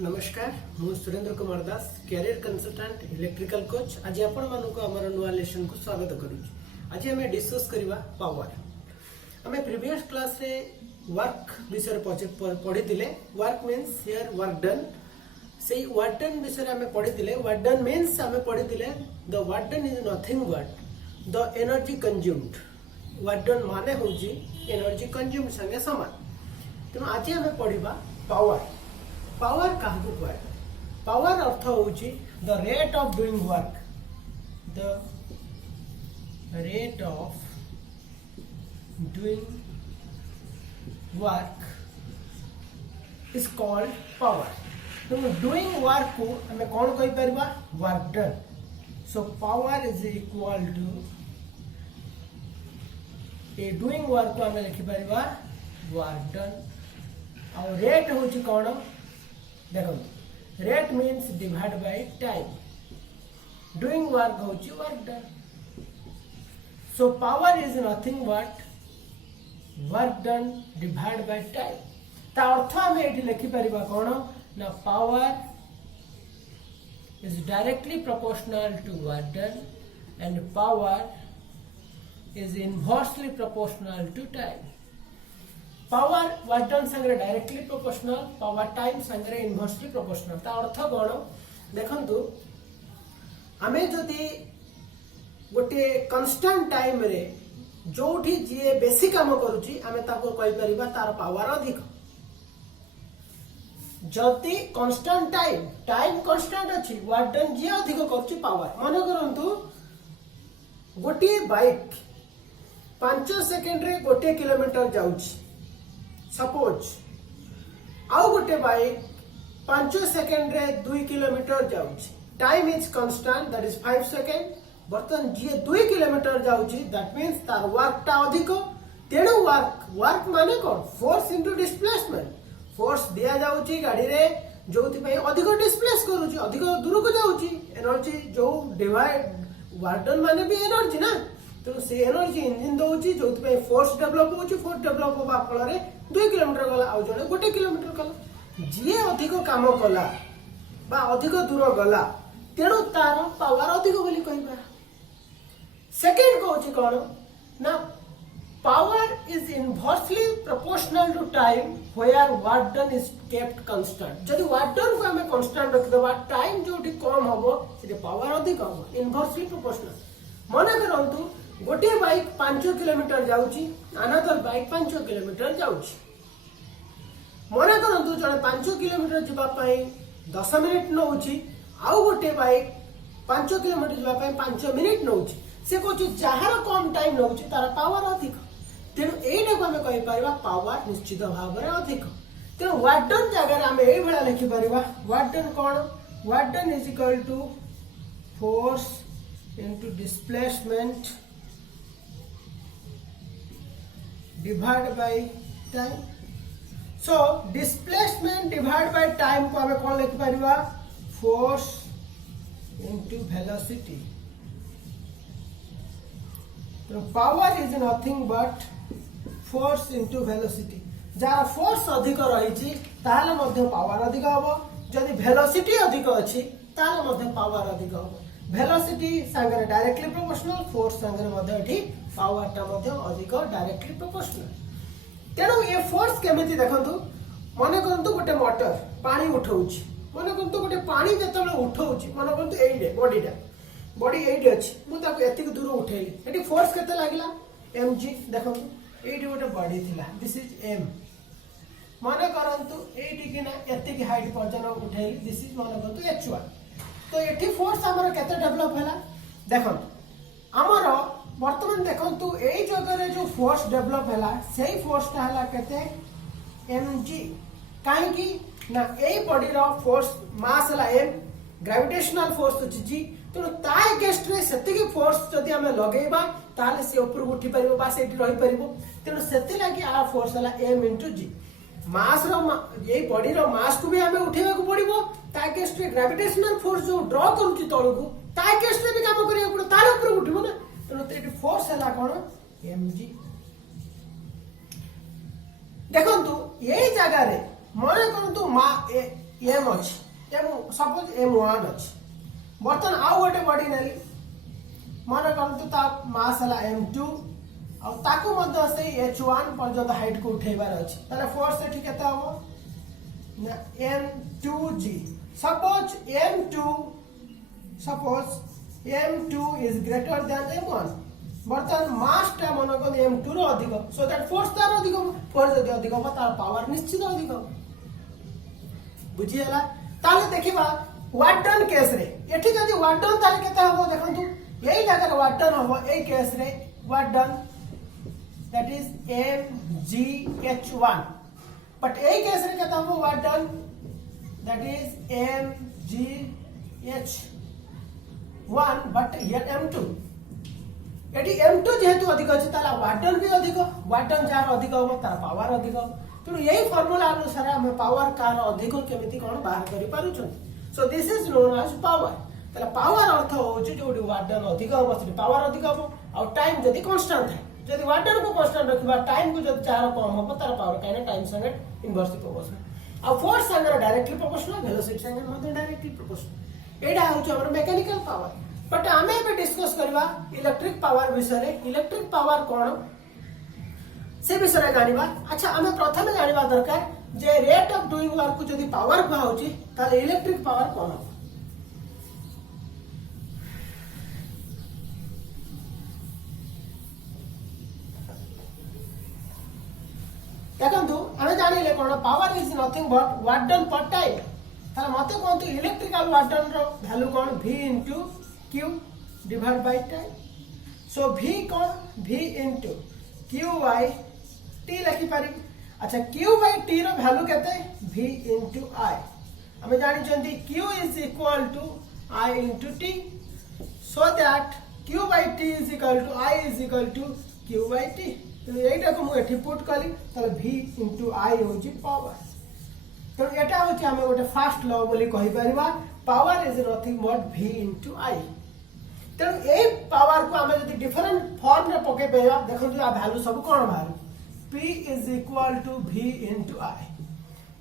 नमस्कार मु Surendra Kumar Das career consultant electrical coach आज आपण मानको हमर नुआ लेसन को स्वागत करू। आज हमें डिस्कस करबा पावर। हमें प्रीवियस क्लास रे वर्क विषय पढ़ी थिले। Work means here work done. से वर्क डन विषय हमें पढ़ी थिले। वर्क डन मींस हमें पढ़ी थिले the work done is nothing but the energy consumed. Work done माने होजी एनर्जी कंज्यूम संगे समान। तेणु आज हमें पढ़िबा पावर। पावर क्या कह पावर अर्थ होची the rate of doing work. The rate of doing work is called power. तो डूइंग वर्क को हमें कौन कहि परबा work done. So power is equal to a doing work को हमें लिखि परबा वर्क डन। और रेट होची कौन देखो rate means divide by time. Doing work होची work done. So power is nothing but work done divide by time. ता अर्थ हमें एठी लिखि परिबा कोन ना power is directly proportional to work done and power is inversely proportional to time. Power work done संगे डायरेक्टली प्रोपोर्शनल, पावर टाइम संगे इनवर्सली प्रोपोर्शनल। ता अर्थ कोन देखंतु आमे जदि गोटे कांस्टेंट टाइम रे जोठी जे बेसी काम करूची आमे ताको कहि परिबा तार पावर अधिक। जदि कांस्टेंट टाइम कांस्टेंट अछि वर्क डन जे अधिक करूची पावर। माने करंतु गोटे बाइक 5 सेकंड रे गोटे किलोमीटर जाउची। सपोज आउ गोटे बाइक 5 सेकंड रे 2 किलोमीटर जाउची। Time is constant that is 5 second. बर्तन जे 2 किलोमीटर जाउची दैट मींस तार वर्क ता अधिक। तेणु वर्क माने कोन फोर्स इनटू डिस्प्लेसमेंट। फोर्स दिया जाउची गाड़ी रे जोथि पई अधिक डिस्प्लेस करूची अधिक दूर को जाउची। एनर्जी जो डिवाइड वर्क डन माने भी एनर्जी ना। तो से एनर्जी इंजिन दउची जोथि पई फोर्स डेवलप होची। फोर्स डेवलप होबा फल रे 2 किलोमीटर गला आउ जने 1 किलोमीटर गला। जे अधिक काम कला बा अधिक दूर गला तेणु तार पावर अधिक बोली कहबा। सेकंड कहूची कोन ना power is inversely proportional to time where work done is kept constant. जदि वर्क डन को हमें कांस्टेंट रख देबा टाइम जोटी कम होबो से पावर अधिक होबो इनवर्सली प्रोपोर्शनल। माने करंतु गोटे बाइक 5 किलोमीटर जाउची अनदर बाइक 5 किलोमीटर जाउची। मने करंतु जने 5 किलोमीटर जिबा पई 10 मिनिट नउची आउ गोटे बाइक 5 किलोमीटर जिबा पई 5 मिनिट नउची। से कोची जहार कम टाइम नउची तार पावर अधिक। तेनु एटा को हमें कहि परिबा पावर निश्चित भाव रे अधिक। तेनु वर्क डन जगह हमें एई भला लिखि परिबा वर्क डन कोन work done is equal to force into displacement divide by time. So displacement divide by time को हमें कौन लिख परिबा फोर्स इनटू वेलोसिटी। तो power is nothing but force into velocity. जहाँ फोर्स अधिक रही ताले मध्य पावर अधिक हबो। जदि वेलोसिटी अधिक अछि ताले मध्य पावर अधिक हबो। वेलोसिटी संगे डायरेक्टली प्रोपोर्शनल, फोर्स संगे मध्य एठी पावर ता मध्य अधिक डायरेक्टली प्रोपोर्शनल। तेणु ये फोर्स केमिति देखंतु माने करंतु गोटे मोटर पानी उठाउची। माने करंतु गोटे पानी जतबे उठाउची माने करंतु एइडे बॉडी एइडे अछि मु ताको एतिक दूर उठेली एठी फोर्स केते लागिला mg। देखंतु एइडे गोटे बॉडी थिला दिस इज m। माने करंतु एइटी किना एतिक हाइट पर्यंत उठेली दिस इज माने करंतु h1। तो एठी फोर्स हमर केते डेवलप हैला देखंतु हमर वर्तमान देखंतु एई जगह रे जो फोर्स डेवलप हैला सेही फोर्स ता हैला केते mg। काहे की ना एई बॉडी रो फोर्स मास हैला m ग्रेविटेशनल फोर्स अछि g। तो ता अगेंस्ट रे सेति की फोर्स जदि हमें लगेबा ताले से ऊपर उठी परिबो बा सेठी रही परिबो। तेणु सेति लागि आ फोर्स हैला m * g। मास रो ये बॉडी रो मास को भी हमें उठेबा को पड़िबो। ता अगेंस्ट रे ग्रेविटेशनल फोर्स जो ड्रॉ करूची तळकू ता अगेंस्ट रे भी काम करिया पड़ो तार ऊपर उठिबो ना। तेणु एठी फोर्स हैला कोन mg। देखंतु ये जगह रे मने करंतु एम अच्छी एम सपोज M1 अच्छी बर्तन आउ गोटे बॉडी नेली मन करते मास है M2 आकु से H1 पर्यंत हाइट को उठेबार अच्छी ताले फोर्स एठी केते हबो ना M2G suppose M2 is greater than M1 बर्तन मास टा मन को M2 रो अधिक सो दैट फोर्स तार अधिक फोर्स जदि अधिक हो तार पावर निश्चित अधिक बुझी हला ताले देखिबा वाट डन केस रे एठी जदि वाट डन ताले केते हबो देखंतु यही जगह वाट डन हबो एई केस रे watt done that is MGH1 but एई केस रे केते हबो watt done that is MGH1 but here M2 एटी M2 जेहेतु अधिक अछि ताला वाट डन भी अधिक वाट डन जार अधिक हो तार पावर अधिक तो यही फार्मूला अनुसार हम पावर कार अधिक केमिति कोन बाहर करि पारु छु so this is known as power ताला पावर अर्थ होउछि जोडी वाट डन अधिक हो सेठी पावर अधिक हो और टाइम जदी कांस्टेंट है जदी वाट डन को कांस्टेंट रखबा टाइम को जदी जार कम हो तार पावर काने टाइम संगे इनवर्सली प्रोपोर्शनल और फोर्स संगे डायरेक्टली प्रोपोर्शनल वेलोसिटी संगे मध्ये डायरेक्टली प्रोपोर्शनल एडा होउछि हमर मैकेनिकल पावर बट आमे भी डिस्कस करबा इलेक्ट्रिक पावर विषय इलेक्ट्रिक पावर कोन से विषय जानिबा अच्छा आमे प्रथमे जानिबा दरकार जे रेट ऑफ डूइंग वर्क को जदी पावर को होउची ताले इलेक्ट्रिक पावर कोन देखंतु आमे जानिले कोन power is nothing but watt done per time ताले मते कोनतु इलेक्ट्रिकल वाट डन रो वैल्यू कोन V into Q divided by time so V कौन V into Q by T लिखि पारि अच्छा Q by T rho value केते V into I हमें जानि चंदी Q is equal to I into T so that Q by T is equal to I is equal to Q by T तो एटा को मु एठी पुट कली तले V into I होची पावर तो एटा होची हमें गोटे फास्ट लॉ बोली कहि परिबा power is nothing but V into I तेणु ए पावर को आमे जदि डिफरेंट फॉर्म रे पके पेया देखो जो आ वैल्यू सब कोन बाहर P is equal to V into I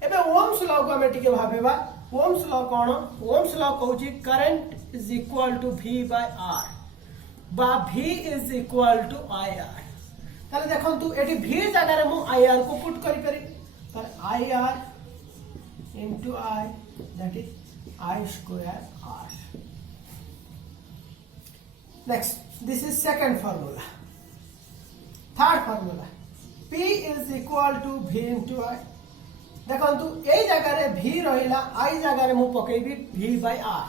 एबे ओम्स लॉ को आमे टिके भाबेबा ओम्स लॉ कोन ओम्स लॉ कहूची current is equal to V by R बा V is equal to IR ताले देखंतु एटी V जगह रे मु IR को पुट करि करि तर IR into I that is I square R next this is second formula third formula P is equal to V into I देखंतु ए जगह रे V रहिला I जगह रे मु पकेबी V by R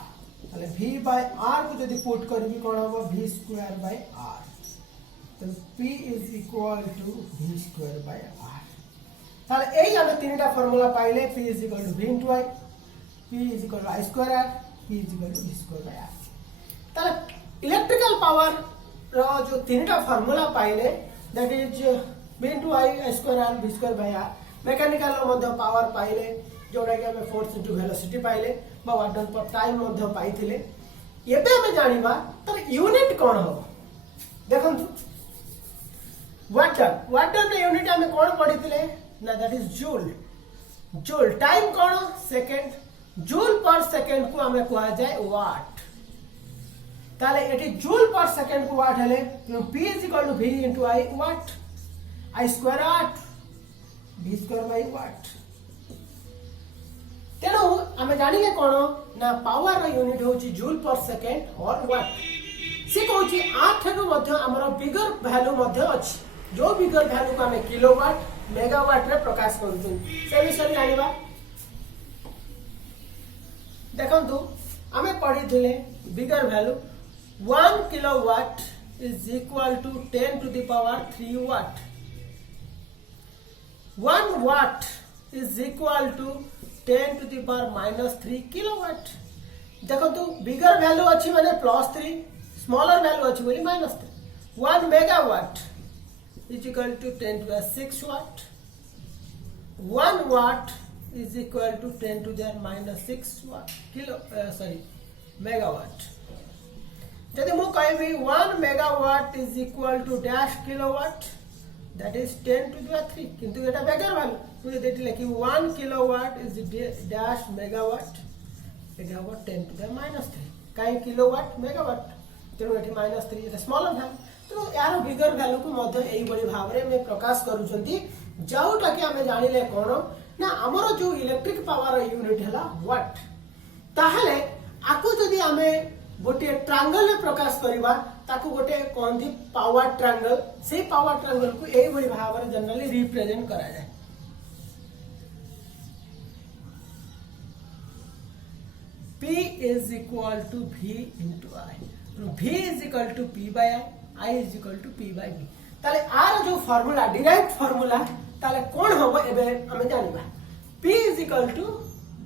ताले V by R को जदी पुट करबी कोन हो V square by R तो P is equal to V square by R ताले एई हम तीनटा फार्मूला पाइले P is equal to V into I P is equal to I square R P is equal to V square by R ताले electrical power रो जो तीनटा formula पाइले that is V into I square R V square by R mechanical रो मध्ये power पाइले जोडा के हमें फोर्स इनटू वेलोसिटी पाइले बा वर्क डन पर टाइम मध्ये पाइथिले एबे हमें जानिबा तर यूनिट कोन हो देखंतु वाट डन यूनिट हमें कोन पढिथिले ना that is joule time cone second joule पर सेकंड को हमें कहा जाए वाट ताले एटी जूल पर सेकंड को वाट हेले P is equal to V into I watt I square R V square by watt तेणु आमे जानिले कोन ना पावर रो यूनिट होची जूल पर सेकंड और वाट से कहूची आठनु मध्ये हमर बिगर वैल्यू मध्ये अछि जो बिगर वैल्यू को हमें किलोवाट मेगावाट रे प्रकाश करथुन से विषय जानिबा देखंतु हमें पढ़ी थिले बिगर value 1 kilowatt is equal to 10 to the power 3 watt 1 watt is equal to 10 to the power minus 3 kilowatt देखो तो बिगर वैल्यू अच्छी माने +3 स्मॉलर वैल्यू अच्छी बोली -3 1 megawatt is equal to 10 to the 6 watt 1 watt is equal to 10 to the minus 6 watt megawatt जदि मु कहबी 1 megawatt is equal to dash kilowatt that is 10 to the 3 किंतु एटा बेकार वैल्यू मुझे देटी लिखि 1 किलोवाट इज डैश मेगावाट एटा हो 10 to the -3 काई kilowatt megawatt तेणु एठी -3 एटा स्मॉलर वैल्यू तो यार बिगर वैल्यू को मध्य एई बड़ी भाव रे में प्रकाश करूछंती जाउटा कि हमें जानिले कोन ना हमर जो इलेक्ट्रिक पावर यूनिट हला वाट ताहले आकु जदी हमें गोटे ट्रायंगल में प्रकाश करबा ताकू गोटे कोंदी पावर ट्रायंगल से पावर ट्रायंगल को एई बड़ी भाव रे जनरली रिप्रेजेंट करा जाय P is equal to V into I V is equal to P by I is equal to P by V ताले आर जो फार्मूला डिराइव्ड फार्मूला ताले कोन होबो एबे हमें जानिबा P is equal to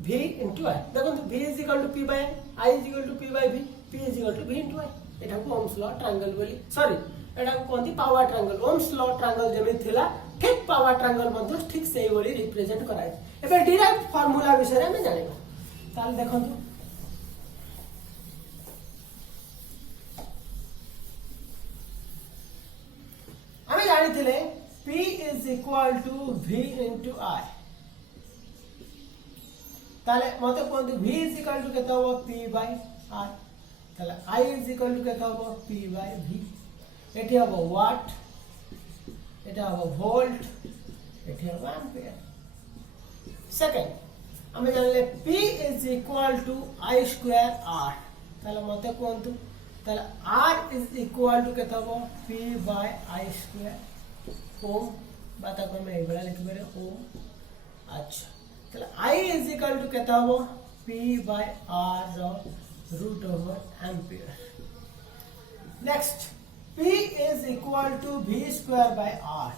V into I देखो V is equal to P by I is equal to P by V P is equal to V into I एटा को Ohm's law triangle बोली sorry एटा को कोंती power triangle Ohm's law triangle जेमे थिला ठीक पावर ट्रायंगल मध्ये ठीक सेही बोली रिप्रेजेंट कराय एबे डिराइव्ड फार्मूला विषय रे हमें जानिबा ताले देखंतु हमें जानी थिले P is equal to V into I ताले मते कोंती V is equal to केता हो P by I ताले I is equal to केता हो P by V एठी हो वाट एटा हो वोल्ट एठी हो एम्पियर सेकंड हमें जानले P is equal to I square R ताले मते कोंतु ताले R is equal to केता हो P by I square ओम बाता को मैं एबला लिख बेरे ओम अच्छा ताले I is equal to केता हो P by R root over ampere next P is equal to V square by R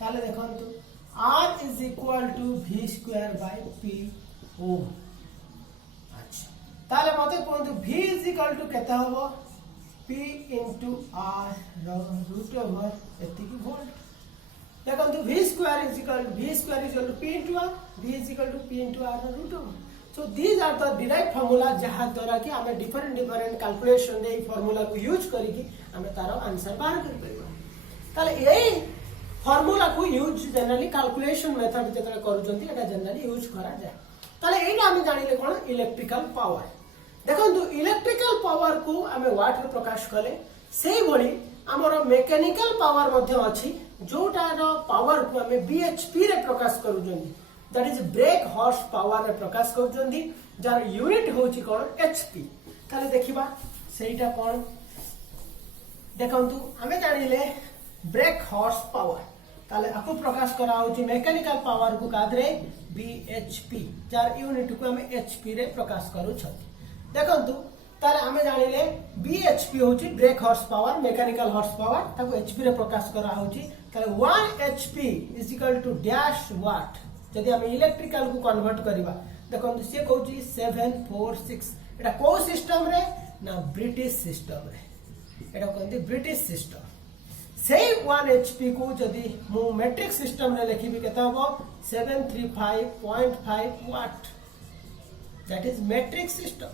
ताले देखंतु R is equal to V square by P ohm अच्छा ताले मते कोंतु V is equal to केता हो P into R root over एति की volt देखंतु V square is equal to P into R V is equal to P into R root over so these are the derived formula जहा द्वारा कि हमें different calculation दे formula को use करिकि हमें तारो answer बाहर कर परिबा ताले एई फार्मूला को यूज जनरली कैलकुलेशन मेथड जेतरा करूचंती एटा जनरली यूज करा जाय ताले एटा हमें जानिले कोन इलेक्ट्रिकल पावर देखंतु इलेक्ट्रिकल पावर को हमें वाट रे प्रकाश कले सेही भली हमर मैकेनिकल पावर मध्ये अछि जोटार पावर को हमें बीएचपी रे प्रकाश करूचंती that is brake horse power रे प्रकाश करूचंदी जार यूनिट होची कोन एचपी ताले देखिबा सेहीटा कोन देखंतु हमें जानिले ब्रेक हॉर्स पावर ताले आपको प्रकाश करा होची मैकेनिकल पावर को कादरे बीएचपी जार यूनिट को हमें एचपी रे प्रकाश करू छथि देखंतु ताले हमें जानिले बीएचपी होची brake horse power mechanical horse power ताको एचपी रे प्रकाश करा होची ताले 1 HP is equal to dash watt जदि हम इलेक्ट्रिकल को कन्वर्ट करिबा देखंतु से कहूची 746 एटा को सिस्टम रे ना ब्रिटिश सिस्टम रे एटा कहंती ब्रिटिश सिस्टम से 1 एचपी को जदि मु मैट्रिक सिस्टम रे लिखिबी केता हो 735.5 वाट दैट इज मैट्रिक सिस्टम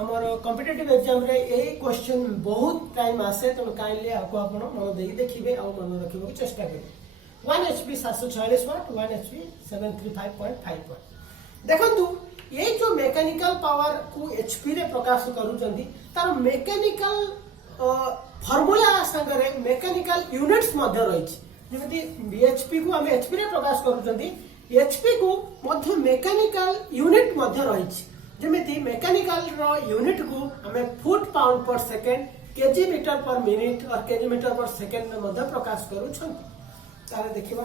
हमर कॉम्पिटिटिव एग्जाम रे ए क्वेश्चन बहुत टाइम आसे तो काइंडली आपको आपण मन देई देखिबे आ मन रखिबो की चेष्टा करिबे 1 HP 746 वाट 1 HP 735.5 वाट देखंतु ये जो मैकेनिकल पावर को एचपी रे प्रकाश करूचंदी तार मैकेनिकल फार्मूला संगरे मैकेनिकल यूनिट्स मध्ये रहिछि जेमिति बीएचपी को हम एचपी रे प्रकाश करूचंदी एचपी को मध्ये मैकेनिकल यूनिट मध्ये रहिछि जेमिति मैकेनिकल रो यूनिट को हमें foot pound per second KG metre per minute और केजी मीटर पर सेकंड में मध्ये प्रकाश करूछंती तारे देखिबा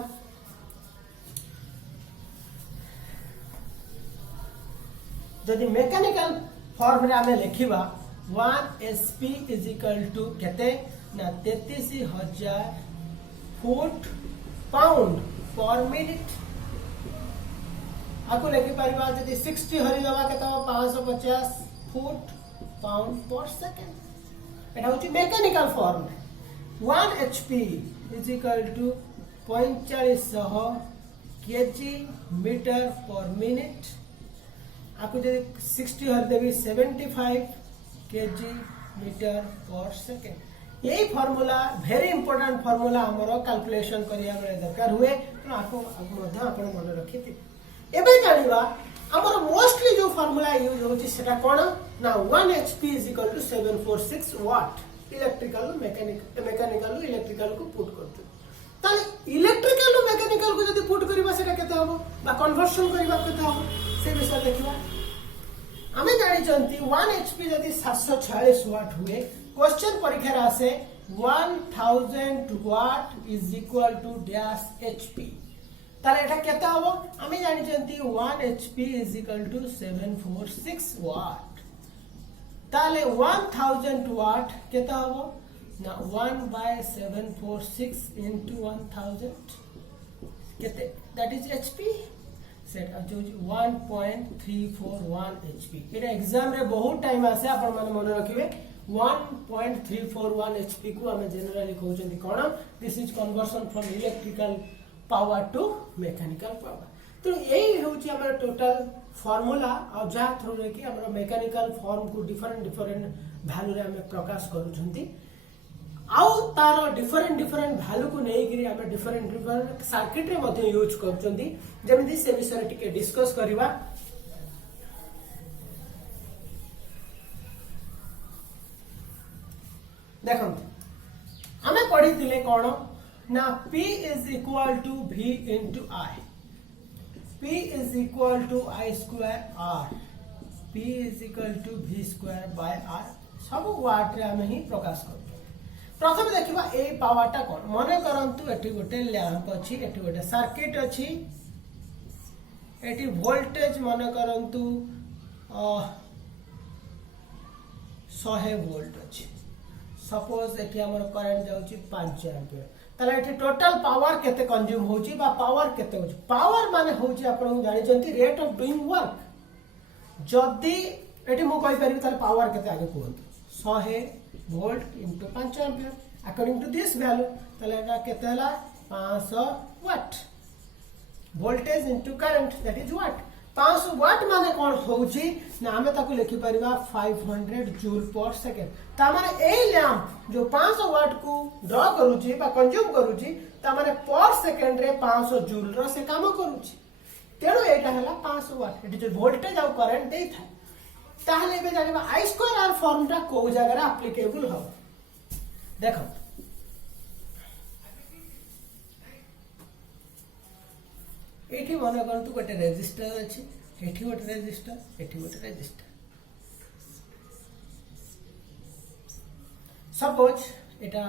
जदि मैकेनिकल फॉर्म रे हमें लिखिबा 1 एसपी इज इक्वल टू केते ना 33000 फुट पाउंड पर मिनिट आको लिखि परिबा जदि 60 हरि दबा केता 550 फुट पाउंड पर सेकंड एटा होची mechanical form 1 HP is equal to 4500 KG metre per minute आपको जब 60 हर देवी 75 केजी मीटर पर सेकेंड यही फॉर्मूला वेरी इंपोर्टेंट फॉर्मूला हमरो कैलकुलेशन करिया बेले दरकार हुए तो आपको मध्य आपण मन रखिथि एबे जानिबा हमरो मोस्टली जो फॉर्मूला यूज होची सेटा कोन ना 1 hp = 746 वाट इलेक्ट्रिकल मैकेनिकल इलेक्ट्रिकल को पुट करते ताले इलेक्ट्रिकल मैकेनिकल को जदी पुट करबा सेटा केते हबो बा कन्वर्शन करबा केते हबो से विषय देखिबा हमें जानी चंती 1 hp जदी 746 वाट हुए क्वेश्चन परीक्षा रे आसे 1000 वाट = डैश hp ताले एटा केते हबो हमें जानी चंती 1 hp = 746 वाट ताले 1000 वाट केते हबो ना 1/746 into 1000 केते दैट इज hp सेट जो 1.341 hp एटा एग्जाम रे बहुत टाइम आसे आपण माने मन रखिबे 1.341 hp को हमें जनरली कहउचंती कोन this is conversion from electrical power to mechanical power तो यही होची हमर टोटल फार्मूला और जहा थ्रू रे कि हमर मैकेनिकल फॉर्म को डिफरेंट वैल्यू रे हमें प्रकाश करूछंती आउ तार डिफरेंट वैल्यू को नहीं करी हमें डिफरेंट सर्किट रे मध्ये यूज करछंती जेमिति से विषय टिके डिस्कस करिवा देखो हमें पढ़ी थिले कोन ना P is equal to V into I. P is equal to I square R. P is equal to V square by R. सब वाट रे हम ही प्रकाश करते प्रथम देखिबा ए पावर टा कोन मने करंतु एठी गोटे लैंप अछि एठी गोटे सर्किट अछि एठी वोल्टेज मने करंतु 100 वोल्ट अछि सपोज एठी हमर करंट जाउची 5 एम्पियर ताले एठी टोटल पावर केते कंज्यूम होची बा पावर केते होची पावर माने होची आपण जानि चंती रेट ऑफ डूइंग वर्क जदी एठी मु कहि परिबी ताले पावर केते आगे कहंतु 100 volt into 5 ampere according to this value ताले एटा केते हला 500 watt voltage into current that is what 500 watt माने कोन होची ना हमें ताको लिखि परिबा 500 जूल पर सेकंड ता माने ए लैंप जो 500 वाट को ड्रॉ करूची बा कंज्यूम करूची ता माने पर सेकंड रे 500 जूल रो से काम करूची तेणु एटा हला 500 वाट एटी जो वोल्टेज और करंट देई था ताहले बे जानिबा I स्क्वायर R फॉर्म टा को जगह रे एप्लीकेबल हो देखो एठी मने करंतु गोटे रेजिस्टर अछि एठी गोटे रेजिस्टर एठी गोटे रेजिस्टर सपोज एटा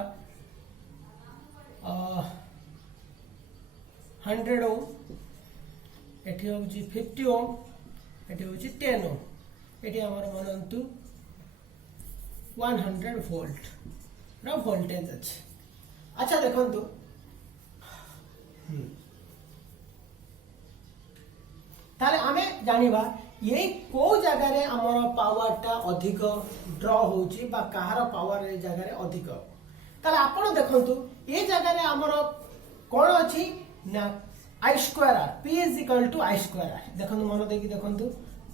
100 ओम एठी होची 50 ओम एठी होची 10 ओम एठी हमर मनंतु 100 वोल्ट रो वोल्टेज अछि अच्छा देखंतु ताले हमें जानिबा ये को जगह रे हमर पावर टा अधिक ड्रॉ होची बा कहार पावर रे जगह रे अधिक ताले आपण देखंतु ये जगह रे हमर कोन अछि ना I square R P is equal to I square R देखंतु मन देखि देखंतु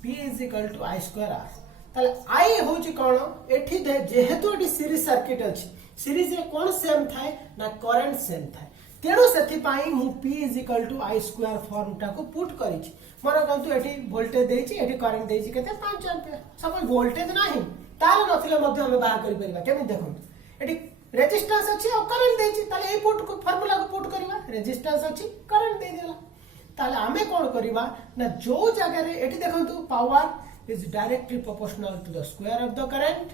P is equal to I square R ताले I होची कोन एठी जेहेतु एठी सीरीज सर्किट अछि सीरीज रे कोन सेम थाए ना करंट सेम थाए तेणु सेथि पाई मु P is equal to I square form टा को पुट करिछि मन कंतु एठी वोल्टेज देछि एठी करंट देछि केते 5 एम्पियर सपोज वोल्टेज नाही ताले नथिले मध्ये हम बाहर करि परिबा केमि देखंतु एठी रेजिस्टेंस अछि और करंट देछि ताले ए पुट को फार्मूला को पुट करबा रेजिस्टेंस अछि करंट दे देला ताले हमें कोन करबा ना जो जगह रे एठी देखंतु power is directly proportional to the square of the current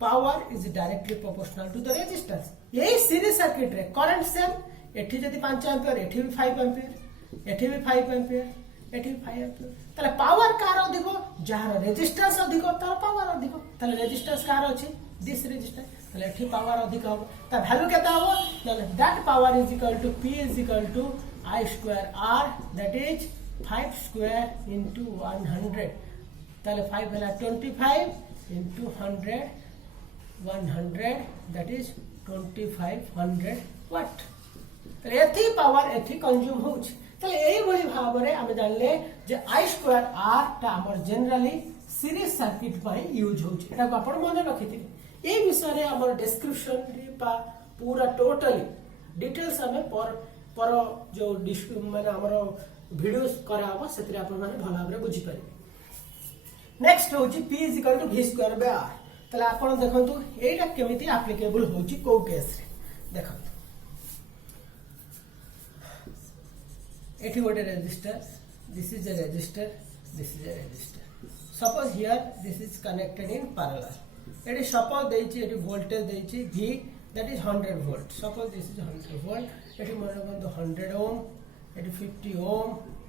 power is directly proportional to the resistance यही सीरीज सर्किट रे करंट सेम एठी जदी 5 एम्पियर एठी भी 5 एम्पियर एठी भी 5 एम्पियर एठी भी 5 एम्पियर ताले पावर कार अधिक जहार रेजिस्टेंस अधिक तार पावर अधिक ताले रेजिस्टेंस कार अछि दिस रेजिस्टेंस ताले एठी पावर अधिक हो ता वैल्यू केता हो ताले that power is equal to P is equal to I square R that is 5 square into 100 ताले 5 हला 25 into 100 100 दैट इज 2500 वाट ताले एथि पावर एथि कंज्यूम होछ ताले एई बळी भाबरे हम जानले जे I स्क्वायर R ता हमर जनरली सीरीज सर्किट पय यूज होछ एटा को आपण मन रखिथिले ए विषय रे हमर डिस्क्रिप्शन रे पूरा टोटली डिटेल्स आम पर जो माने हमर वीडियो कराबो सेतरे आपण माने भल भाबरे बुझी पारिबे। नेक्स्ट होची p equal to v square by r। तले आपण देखंतु एटा केमिति एप्लीकेबल होची को केस रे देखंतु एठी गोटे resistor, this is a resistor, this is a resistor। suppose here this is connected in parallel। एठी suppose देछि एठी वोल्टेज देछि v that is 100 volt। suppose this is 100 volt एठी मन बंद 100 ohm एठी 50 ohm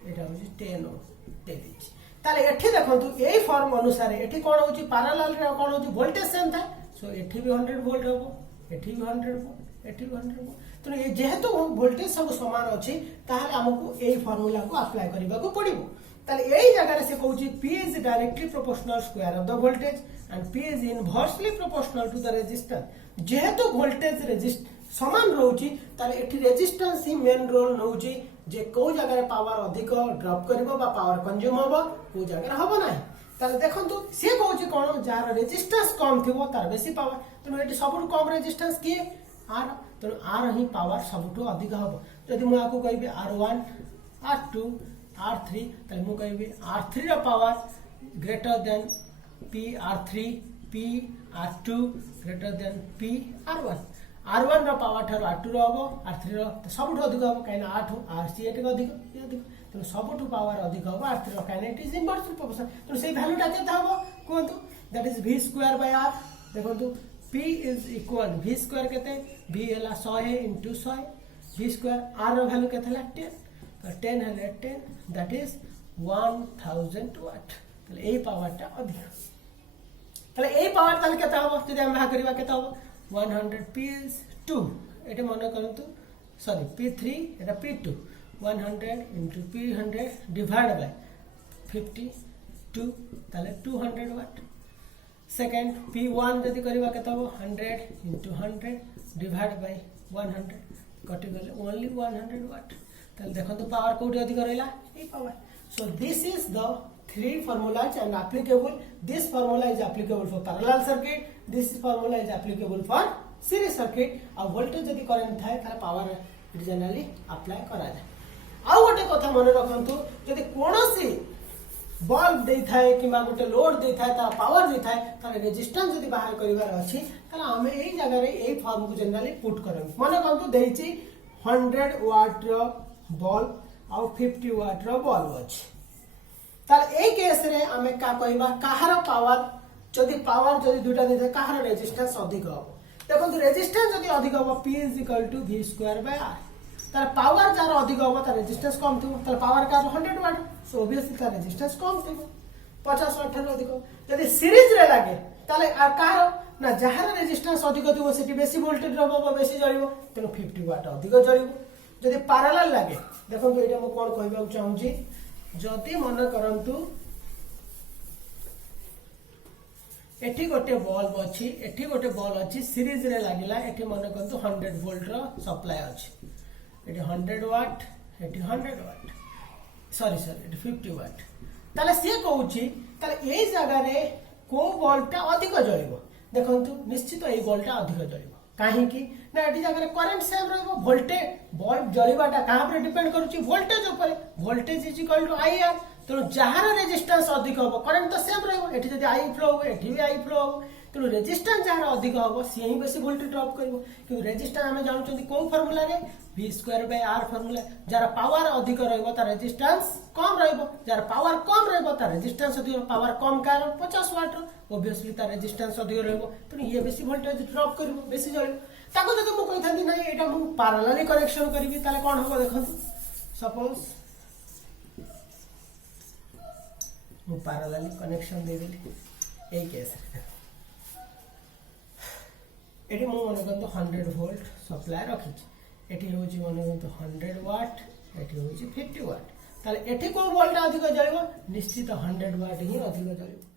एटा होछि 10 ohm दे देछि। ताले एठी देखंतु एई फॉर्म अनुसार एठी कोन होछि पैरेलल रे कोन होछि वोल्टेज सेम था। सो एठी भी 100 वोल्ट होबो, एठी भी 100 वोल्ट, एठी भी 100 वोल्ट। तो ये जेहेतु वोल्टेज सब समान अछि ताहाले हमकु एई फार्मूला को अप्लाई करबा को पड़िबो। ताले एई जगह रे से कहूछि p is directly proportional square of the voltage and p is inversely proportional to the resistance। जेहेतु वोल्टेज रेजिस्ट समान रहउछि ताले एठी रेजिस्टेंस ही मेन रोल नउछि जे को जगह रे पावर अधिक ड्रॉप करबो बा पावर कंज्यूम होबो को जगह रे होबो नाही। ताले देखंतु से कहउछि कोन जार रेजिस्टेंस कम थिबो तार बेसी पावर। तनो एठी सबुठ कम रेजिस्टेंस की आर, तो आर ही पावर सबुठ अधिक हबो। जदि मु आकु कहबी R1 R2 R3 तले मु कहबी R3 रो power greater than P R3 P R2 greater than P R1। R1 रो पावर ठार R2 रो हबो, R3 रो सबुठ अधिक हबो काइना 8 RC एटे अधिक ये अधिक। तो सबुठ पावर अधिक हबो R3 रो काइना इट इज इनवर्स प्रोपोर्शनल। तो सेही वैल्यू टा केते हबो कोंतु that is v square by r। देखंतु p is equal v square केते v हला 100 into 100 v स्क्वायर r रो वैल्यू केते हला 10 तो 10 हला 10 दैट इज 1000 वाट। तले एई पावर टा अधिक। तले एई पावर तले केते हबो जदि हम भाग करबा केते हबो 100 p is 2 एटे मन करंतु sorry p3 Etah p2 100 into p100 divide by 52 तले 200 वाट। सेकंड p1 जदि करबा केते हबो 100 into 100 डिवाइड बाय 100 कटि गेले ओनली 100 वाट। तले देखंतु पावर कोडी अधिक रहला ए power. So this is the three formulas and applicable। this formula is applicable for parallel circuit, this formula is applicable for series circuit। आ voltage जदि करंट थाए तार पावर जनरली अप्लाई करा जाय। आ गोटे कथा मन रखंतु जदि कोनोसी बल्ब दे थाए किबा गोटे लोड दे थाए ता पावर दे थाए तार रेजिस्टेंस जदि बाहर करिवार अछि ताला हमें एई जगह रे एई फॉर्म को जनरली पुट करन। मन करंतु देछि 100 वाट रो बल्ब आ 50 वाट रो बल्ब अछि। ताले ए केस रे हमें का कहबा काहार पावर जदि दुटा दे काहार रेजिस्टेंस अधिक हो। देखंतु रेजिस्टेंस जदि अधिक हो p is equal to v square by r। तार पावर जार अधिक हो तार रेजिस्टेंस कम थिबो। तार पावर का 100 वाट सो ऑब्वियसली तार रेजिस्टेंस कम थिबो 50 वाट ठारो अधिक। जदि सीरीज रे लागे ताले आ काहार ना जहार रेजिस्टेंस अधिक थिबो सेठी बेसी वोल्टेज रहबो बेसी जळिबो तेनो 50 वाट अधिक जळिबो। जदि पैरेलल लागे देखंतु एटा मु कोन कहबा चाहू छी जदि मन करंतु एठी गोटे बल्ब अछि एठी गोटे बल्ब अछि सीरीज रे लागिला एठी मन करंतु 100 वोल्ट रो सप्लाई अछि एठी 100 वाट एठी 100 वाट सॉरी एठी 50 वाट। ताले से कहउछि ताले एई जगह रे को वोल्ट अधिक जळिबो। देखंतु निश्चित एई वोल्ट अधिक जळिबो काहे कि ना एठी जगह रे करंट सेम रहबो। वोल्टेज बल्ब जळिबाटा कहां पर डिपेंड करूछि वोल्टेज ऊपर। Voltage is equal to IR। तो जहार रेजिस्टेंस अधिक होबो करंट तो सेम रहबो। एठी जदि I फ्लो हो एठी भी I फ्लो हो तो रेजिस्टेंस जहार अधिक होबो से ही बेसी वोल्टेज ड्रॉप करबो। कि रेजिस्टेंस हमें जानउछंती कोन फार्मूला रे v square by r formula. Jar power अधिक रहबो तार रेजिस्टेंस कम रहबो, जार पावर कम रहबो तार रेजिस्टेंस अधिक। पावर कम कार 50 वाट ऑब्वियसली तार रेजिस्टेंस अधिक रहबो तो ये बेसी वोल्टेज ड्रॉप करबो बेसी जळिबो। ताको जदि मु कहिथांती नै एटा मु पैरेलली कनेक्शन करबी ताले कोन होबो देखंतु। सपोज मु पैरेलली कनेक्शन दे देली ए केस एटी मु मन करंतु 100 वोल्ट सप्लाई रखी एटी होची मन करंतु 100 वाट एटी होची 50 वाट। ताले एटी को वोल्ट अधिक जळिबो निश्चित 100 वाट ही अधिक जळिबो।